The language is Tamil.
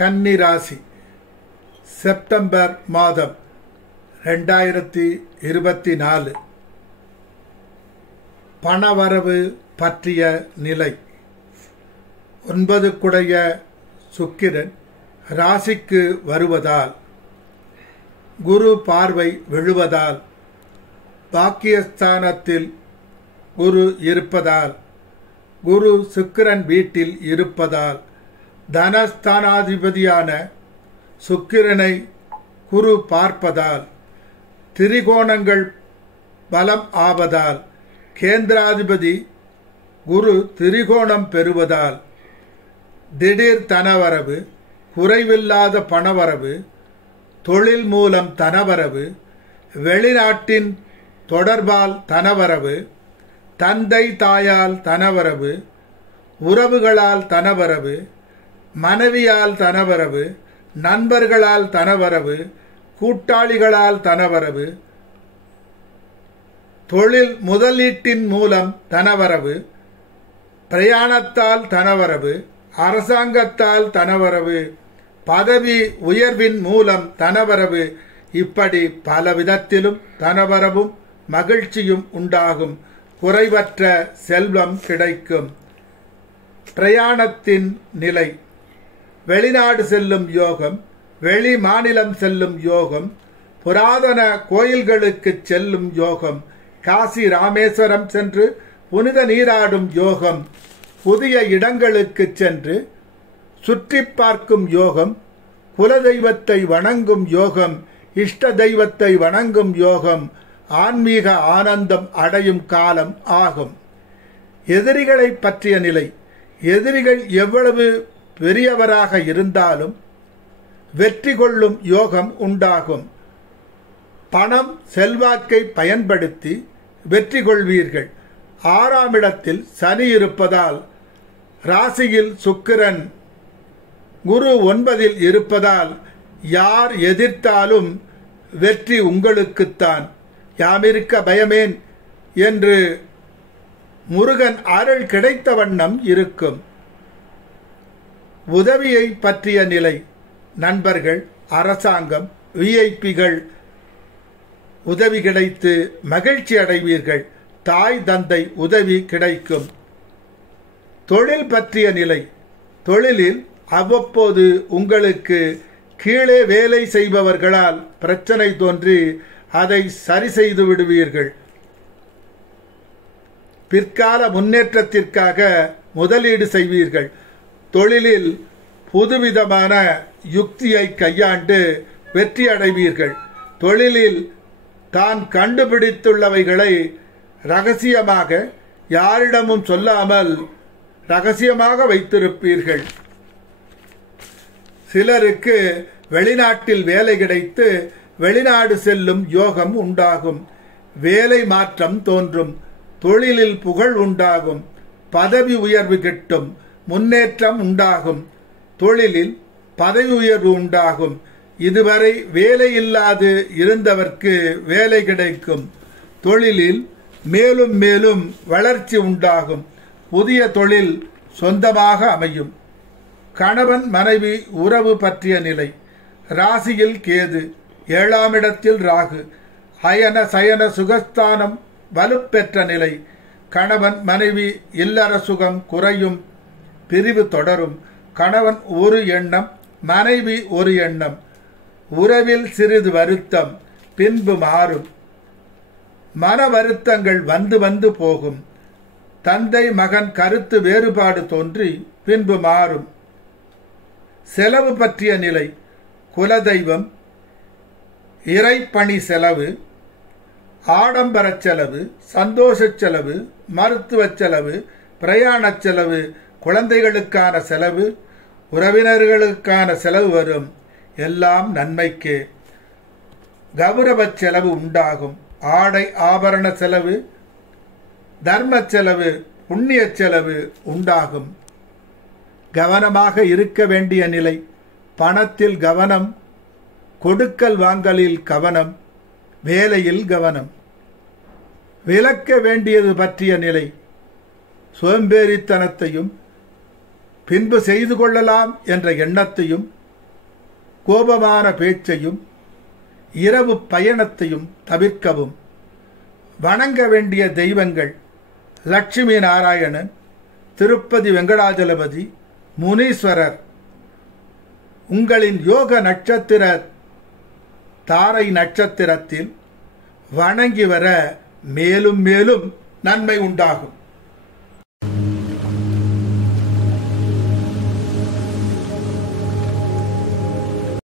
கன்னி ராசி செப்டம்பர் மாதம் 2024 பணவரவு பற்றிய நிலை. 9 குடைய சுக்கிரன் ராசிக்கு வருவதால், குரு பார்வை விழுவதால், பாக்கியஸ்தானத்தில் குரு இருப்பதால், குரு சுக்கிரன் வீட்டில் இருப்பதால், தனஸ்தானாதிபதியான சுக்கிரனை குரு பார்ப்பதால், திரிகோணங்கள் பலம் ஆவதால், கேந்திராதிபதி குரு திரிகோணம் பெறுவதால், திடீர் தனவரவு, குறைவில்லாத பணவரவு, தொழில் மூலம் தனவரவு, வெளிநாட்டின் தொடர்பால் தனவரவு, தந்தை தாயால் தனவரவு, உறவுகளால் தனவரவு, மனைவியால் தனவரவு, நண்பர்களால் தனவரவு, கூட்டாளிகளால் தனவரவு, தொழில் முதலீட்டின் மூலம் தனவரவு, பிரயாணத்தால் தனவரவு, அரசாங்கத்தால் தனவரவு, பதவி உயர்வின் மூலம் தனவரவு, இப்படி பல விதத்திலும் தனவரவும் மகிழ்ச்சியும் உண்டாகும். குறைவற்ற செல்வம் கிடைக்கும். பிரயாணத்தின் நிலை. வெளிநாடு செல்லும் யோகம், வெளி மாநிலம் செல்லும் யோகம், புராதன கோயில்களுக்கு செல்லும் யோகம், காசி ராமேஸ்வரம் சென்று புனித நீராடும் யோகம், புதிய இடங்களுக்கு சென்று சுற்றி பார்க்கும் யோகம், குலதெய்வத்தை வணங்கும் யோகம், இஷ்ட தெய்வத்தை வணங்கும் யோகம், ஆன்மீக ஆனந்தம் அடையும் காலம் ஆகும். எதிரிகளை பற்றிய நிலை. எதிரிகள் எவ்வளவு பெரியவராக இருந்தாலும் வெற்றி கொள்ளும் யோகம் உண்டாகும். பணம் செல்வாக்கை பயன்படுத்தி வெற்றி கொள்வீர்கள். 6ஆம் இடத்தில் சனி இருப்பதால், ராசியில் சுக்கிரன், குரு 9இல் இருப்பதால், யார் எதிர்த்தாலும் வெற்றி உங்களுக்குத்தான். யாமிருக்க பயமேன் என்று முருகன் அருள் கிடைத்த வண்ணம் இருக்கும். உதவியை பற்றிய நிலை. நண்பர்கள், அரசாங்கம், விஐபிகள் உதவி கிடைத்து மகிழ்ச்சி அடைவீர்கள். தாய் தந்தை உதவி கிடைக்கும். தொழில் பற்றிய நிலை. தொழிலில் அவ்வப்போது உங்களுக்கு கீழே வேலை செய்பவர்களால் பிரச்சனை தோன்றி அதை சரி செய்து விடுவீர்கள். பிற்கால முன்னேற்றத்திற்காக முதலீடு செய்வீர்கள். தொழிலில் புதுவிதமான யுக்தியை கையாண்டு வெற்றி அடைவீர்கள். தொழிலில் தான் கண்டுபிடித்துள்ளவைகளை ரகசியமாக யாரிடமும் சொல்லாமல் ரகசியமாக வைத்திருப்பீர்கள். சிலருக்கு வெளிநாட்டில் வேலை கிடைத்து வெளிநாடு செல்லும் யோகம் உண்டாகும். வேலை மாற்றம் தோன்றும். தொழிலில் புகழ் உண்டாகும். பதவி உயர்வு கிட்டும். முன்னேற்றம் உண்டாகும். தொழிலில் பதவி உயர்வு உண்டாகும். இதுவரை வேலை இல்லாது இருந்தவர்க்கு வேலை கிடைக்கும். தொழிலில் மேலும் மேலும் வளர்ச்சி உண்டாகும். புதிய தொழில் சொந்தமாக அமையும். கணவன் மனைவி உறவு பற்றிய நிலை. ராசியில் கேது, 7ஆம் இடத்தில் ராகு, அயன சயன சுகஸ்தானம் வலுப்பெற்ற நிலை. கணவன் மனைவி இல்லற சுகம் குறையும். பிரிவு தொடரும். கணவன் ஒரு எண்ணம், மனைவி ஒரு எண்ணம். உறவில் சிறிது வருத்தம், பின்பு மாறும். மன வருத்தங்கள் வந்து வந்து போகும். தந்தை மகன் கருத்து வேறுபாடு தோன்றி பின்பு மாறும். செலவு பற்றிய நிலை. குலதெய்வம், இறைப்பணி செலவு, ஆடம்பர செலவு, சந்தோஷ செலவு, மருத்துவ செலவு, பிரயாண செலவு, குழந்தைகளுக்கான செலவு, உறவினர்களுக்கான செலவு வரும். எல்லாம் நன்மைக்கே. கௌரவ செலவு உண்டாகும். ஆடை ஆபரண செலவு, தர்ம செலவு, புண்ணிய செலவு உண்டாகும். கவனமாக இருக்க வேண்டிய நிலை. பணத்தில் கவனம், கொடுக்கல் வாங்கலில் கவனம், வேலையில் கவனம். விலக்க வேண்டியது பற்றிய நிலை. சோம்பேறித்தனத்தையும் பின்பு செய்து கொள்ளலாம் என்ற எண்ணத்தையும் கோபமான பேச்சையும் இரவு பயணத்தையும் தவிர்க்கவும். வணங்க வேண்டிய தெய்வங்கள் லட்சுமி நாராயணன், திருப்பதி வெங்கடாஜலபதி, முனீஸ்வரர். உங்களின் யோக நட்சத்திர தாரை நட்சத்திரத்தில் வணங்கி வர மேலும் மேலும் நன்மை உண்டாகும்.